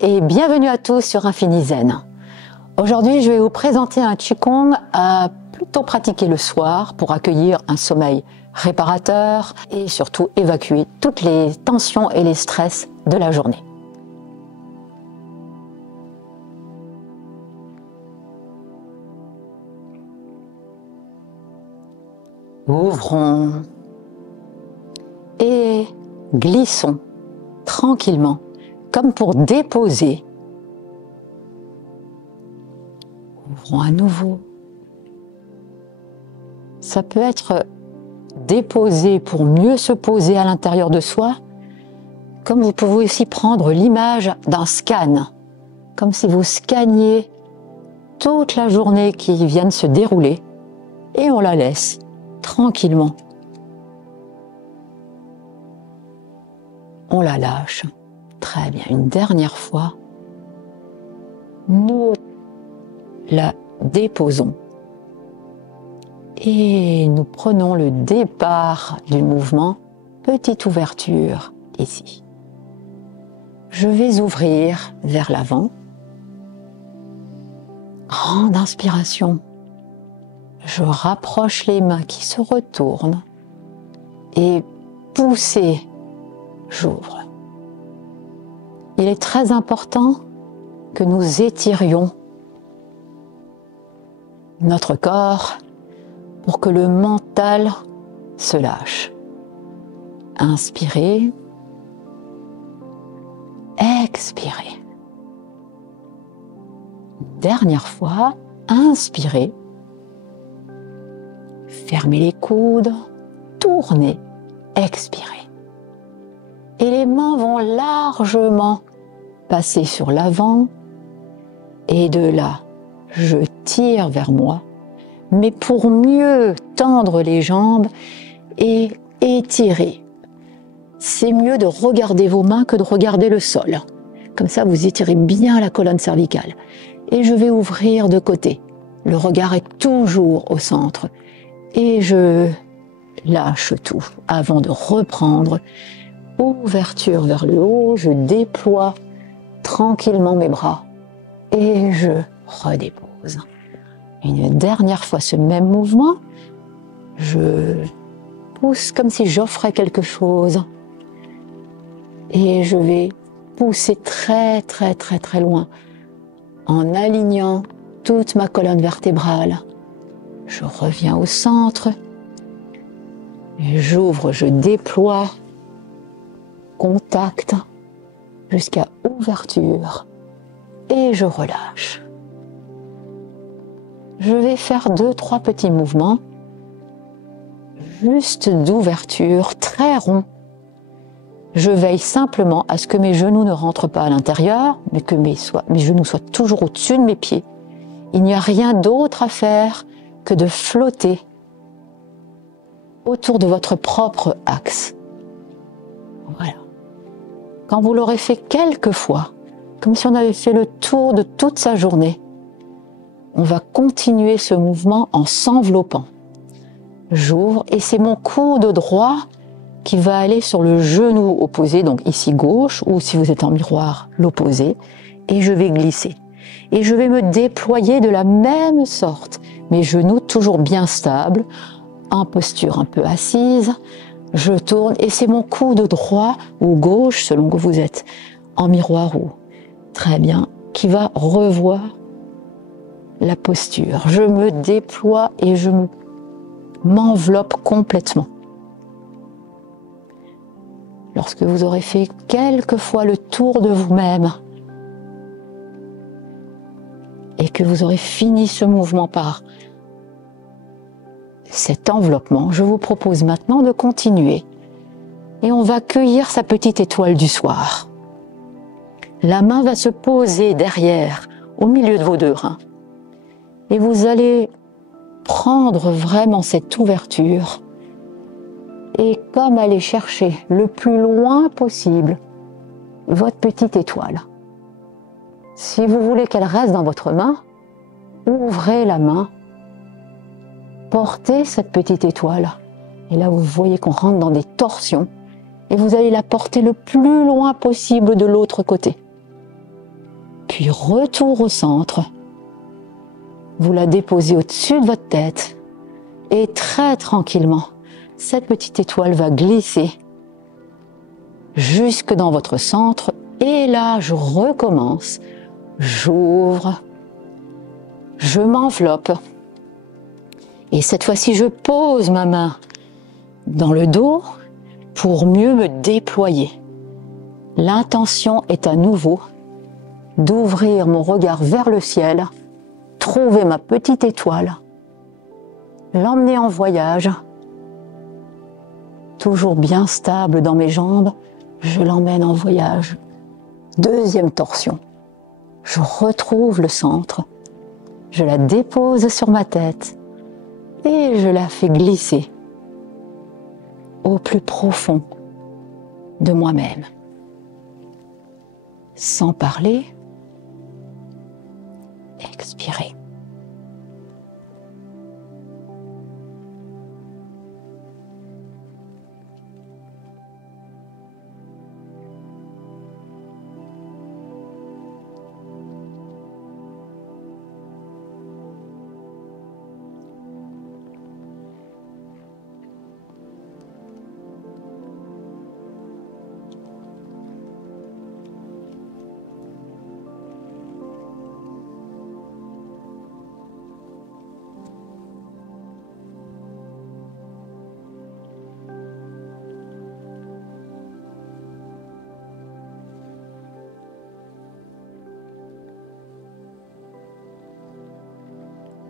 et bienvenue à tous sur Infini Zen. Aujourd'hui, je vais vous présenter un Qigong à plutôt pratiquer le soir pour accueillir un sommeil réparateur et surtout évacuer toutes les tensions et les stress de la journée. Ouvrons et glissons tranquillement, comme pour déposer. Ouvrons à nouveau. Ça peut être déposer pour mieux se poser à l'intérieur de soi, comme vous pouvez aussi prendre l'image d'un scan, comme si vous scanniez toute la journée qui vient de se dérouler et on la laisse tranquillement. On la lâche. Très bien. Une dernière fois, nous la déposons. Et nous prenons le départ du mouvement. Petite ouverture ici. Je vais ouvrir vers l'avant. Grande inspiration. Je rapproche les mains qui se retournent. Et poussez. J'ouvre. Il est très important que nous étirions notre corps pour que le mental se lâche. Inspirez, expirez. Dernière fois, inspirez, fermez les coudes, tournez, expirez. Et les mains vont largement passer sur l'avant. Et de là, je tire vers moi. Mais pour mieux tendre les jambes et étirer. C'est mieux de regarder vos mains que de regarder le sol. Comme ça, vous étirez bien la colonne cervicale. Et je vais ouvrir de côté. Le regard est toujours au centre. Et je lâche tout avant de reprendre. Ouverture vers le haut, je déploie tranquillement mes bras et je redépose. Une dernière fois ce même mouvement, je pousse comme si j'offrais quelque chose et je vais pousser très loin en alignant toute ma colonne vertébrale. Je reviens au centre, j'ouvre, je déploie. Contact jusqu'à ouverture et je relâche. Je vais faire 2-3 petits mouvements juste d'ouverture, très rond. Je veille simplement à ce que mes genoux ne rentrent pas à l'intérieur, mais que mes genoux soient toujours au-dessus de mes pieds. Il n'y a rien d'autre à faire que de flotter autour de votre propre axe. Voilà. Quand vous l'aurez fait quelques fois, comme si on avait fait le tour de toute sa journée, on va continuer ce mouvement en s'enveloppant. J'ouvre et c'est mon coude droit qui va aller sur le genou opposé, donc ici gauche, ou si vous êtes en miroir, l'opposé, et je vais glisser. Et je vais me déployer de la même sorte, mes genoux toujours bien stables, en posture un peu assise. Je tourne et c'est mon coude droit ou gauche, selon que vous êtes en miroir ou très bien, qui va revoir la posture. Je me déploie et je m'enveloppe complètement. Lorsque vous aurez fait quelques fois le tour de vous-même et que vous aurez fini ce mouvement par cet enveloppement, je vous propose maintenant de continuer et on va cueillir sa petite étoile du soir. La main va se poser derrière, au milieu de vos deux reins et vous allez prendre vraiment cette ouverture et comme aller chercher le plus loin possible votre petite étoile. Si vous voulez qu'elle reste dans votre main, ouvrez la main. Portez cette petite étoile. Et là, vous voyez qu'on rentre dans des torsions. Et vous allez la porter le plus loin possible de l'autre côté. Puis retour au centre. Vous la déposez au-dessus de votre tête. Et très tranquillement, cette petite étoile va glisser jusque dans votre centre. Et là, je recommence. J'ouvre. Je m'enveloppe. Et cette fois-ci, je pose ma main dans le dos pour mieux me déployer. L'intention est à nouveau d'ouvrir mon regard vers le ciel, trouver ma petite étoile, l'emmener en voyage, toujours bien stable dans mes jambes, je l'emmène en voyage. Deuxième torsion. Je retrouve le centre, je la dépose sur ma tête et je la fais glisser au plus profond de moi-même. Sans parler, expirez.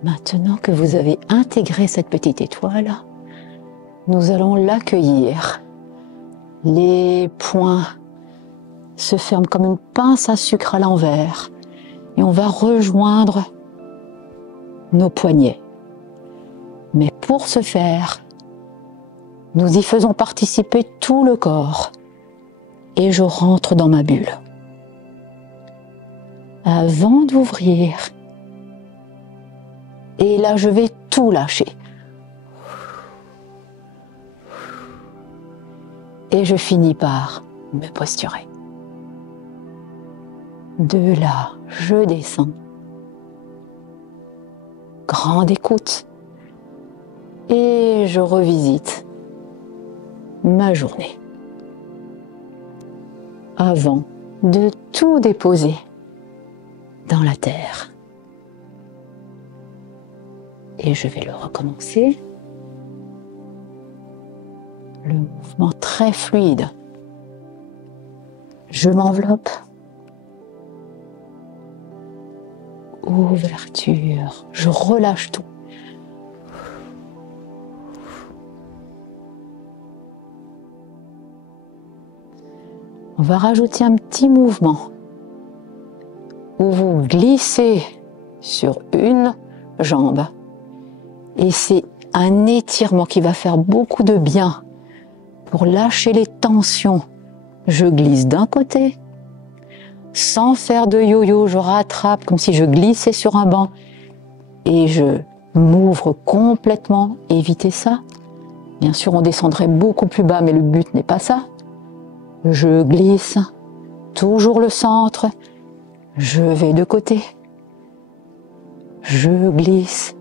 Maintenant que vous avez intégré cette petite étoile, nous allons l'accueillir. Les poings se ferment comme une pince à sucre à l'envers et on va rejoindre nos poignets. Mais pour ce faire, nous y faisons participer tout le corps et je rentre dans ma bulle. Avant d'ouvrir, et là, je vais tout lâcher. Et je finis par me posturer. De là, je descends. Grande écoute. Et je revisite ma journée. Avant de tout déposer dans la terre. Et je vais le recommencer. Le mouvement très fluide. Je m'enveloppe. Ouverture. Je relâche tout. On va rajouter un petit mouvement où vous glissez sur une jambe. Et c'est un étirement qui va faire beaucoup de bien pour lâcher les tensions. Je glisse d'un côté, sans faire de yo-yo, je rattrape comme si je glissais sur un banc et je m'ouvre complètement. Évitez ça. Bien sûr, on descendrait beaucoup plus bas, mais le but n'est pas ça. Je glisse, toujours le centre, je vais de côté, je glisse.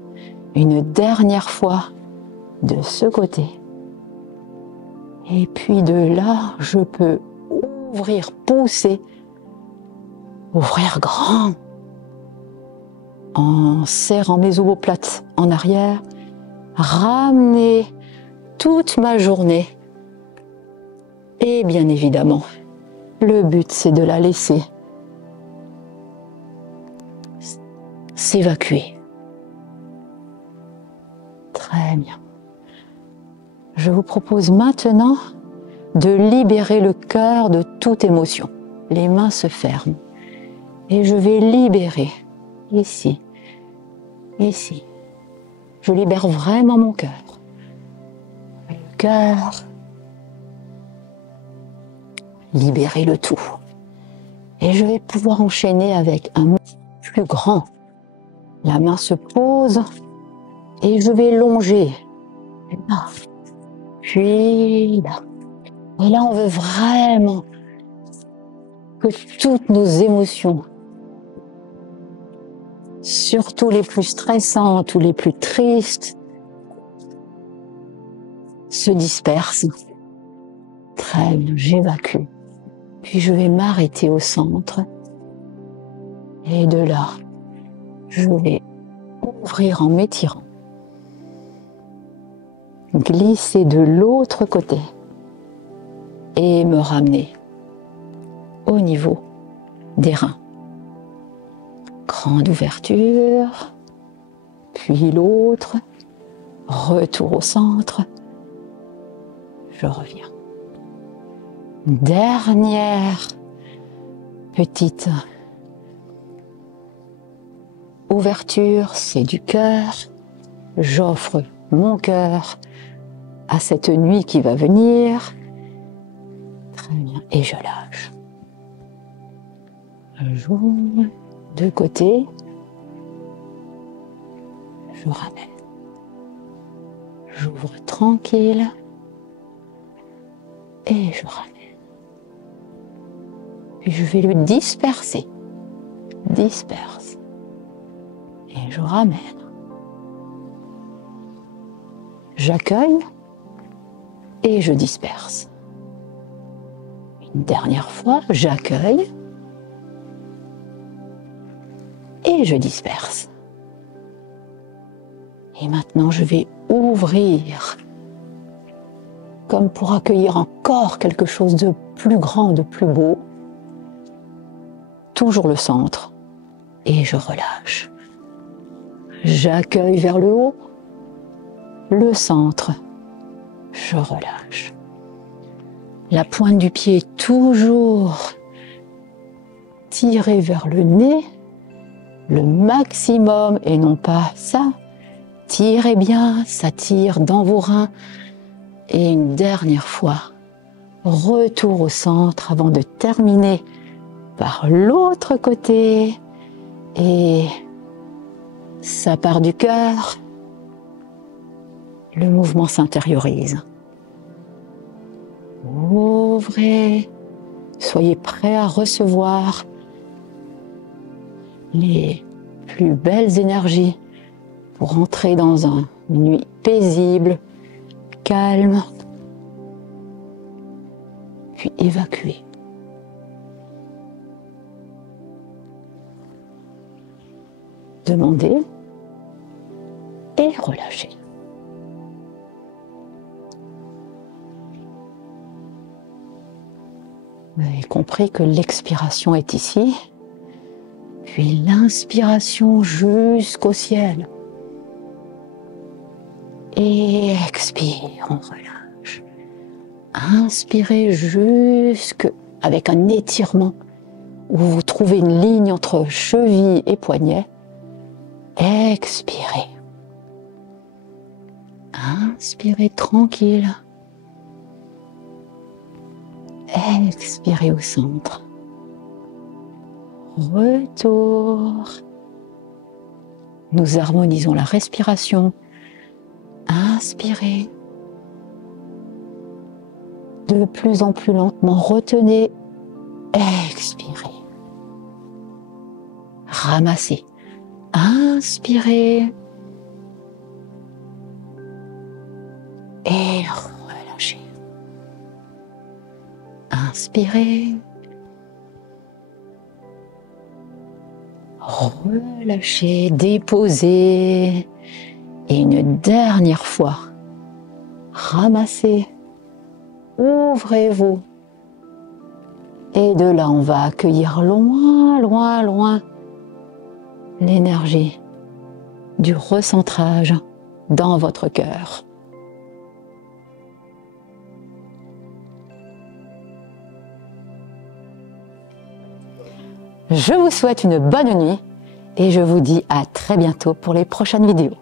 Une dernière fois de ce côté. Et puis de là, je peux ouvrir, pousser, ouvrir grand. En serrant mes omoplates en arrière, ramener toute ma journée. Et bien évidemment, le but c'est de la laisser s'évacuer. Très bien. Je vous propose maintenant de libérer le cœur de toute émotion. Les mains se ferment. Et je vais libérer ici, ici. Je libère vraiment mon cœur. Le cœur. Libérer le tout. Et je vais pouvoir enchaîner avec un mouvement plus grand. La main se pose. Et je vais longer, là, puis là. Et là, on veut vraiment que toutes nos émotions surtout les plus stressantes ou les plus tristes, se dispersent. Très bien, j'évacue. Puis je vais m'arrêter au centre. Et de là, je vais ouvrir en m'étirant. Glisser de l'autre côté. Et me ramener au niveau des reins. Grande ouverture. Puis l'autre. Retour au centre. Je reviens. Dernière petite ouverture, c'est du cœur. J'offre mon cœur à cette nuit qui va venir. Très bien. Et je lâche. J'ouvre de côté. Je ramène. J'ouvre tranquille. Et je ramène. Puis je vais le disperser. Disperse. Et je ramène. J'accueille et je disperse. Une dernière fois, j'accueille et je disperse. Et maintenant, je vais ouvrir comme pour accueillir encore quelque chose de plus grand, de plus beau. Toujours le centre. Et je relâche. J'accueille vers le haut. Le centre. Je relâche. La pointe du pied toujours tirée vers le nez. Le maximum et non pas ça. Tirez bien, ça tire dans vos reins. Et une dernière fois, retour au centre avant de terminer par l'autre côté. Et ça part du cœur. Le mouvement s'intériorise. Ouvrez. Soyez prêts à recevoir les plus belles énergies pour entrer dans une nuit paisible, calme, puis évacuer. Demandez et relâchez. Vous avez compris que l'expiration est ici, puis l'inspiration jusqu'au ciel. Et expire, on relâche. Inspirez avec un étirement où vous trouvez une ligne entre cheville et poignet. Expirez. Inspirez tranquille. Expirez au centre. Retour. Nous harmonisons la respiration. Inspirez. De plus en plus lentement, retenez. Expirez. Ramassez. Inspirez. Et relâchez. Inspirez. Relâchez, déposez. Et une dernière fois, ramassez. Ouvrez-vous. Et de là, on va accueillir loin, loin, loin l'énergie du recentrage dans votre cœur. Je vous souhaite une bonne nuit et je vous dis à très bientôt pour les prochaines vidéos.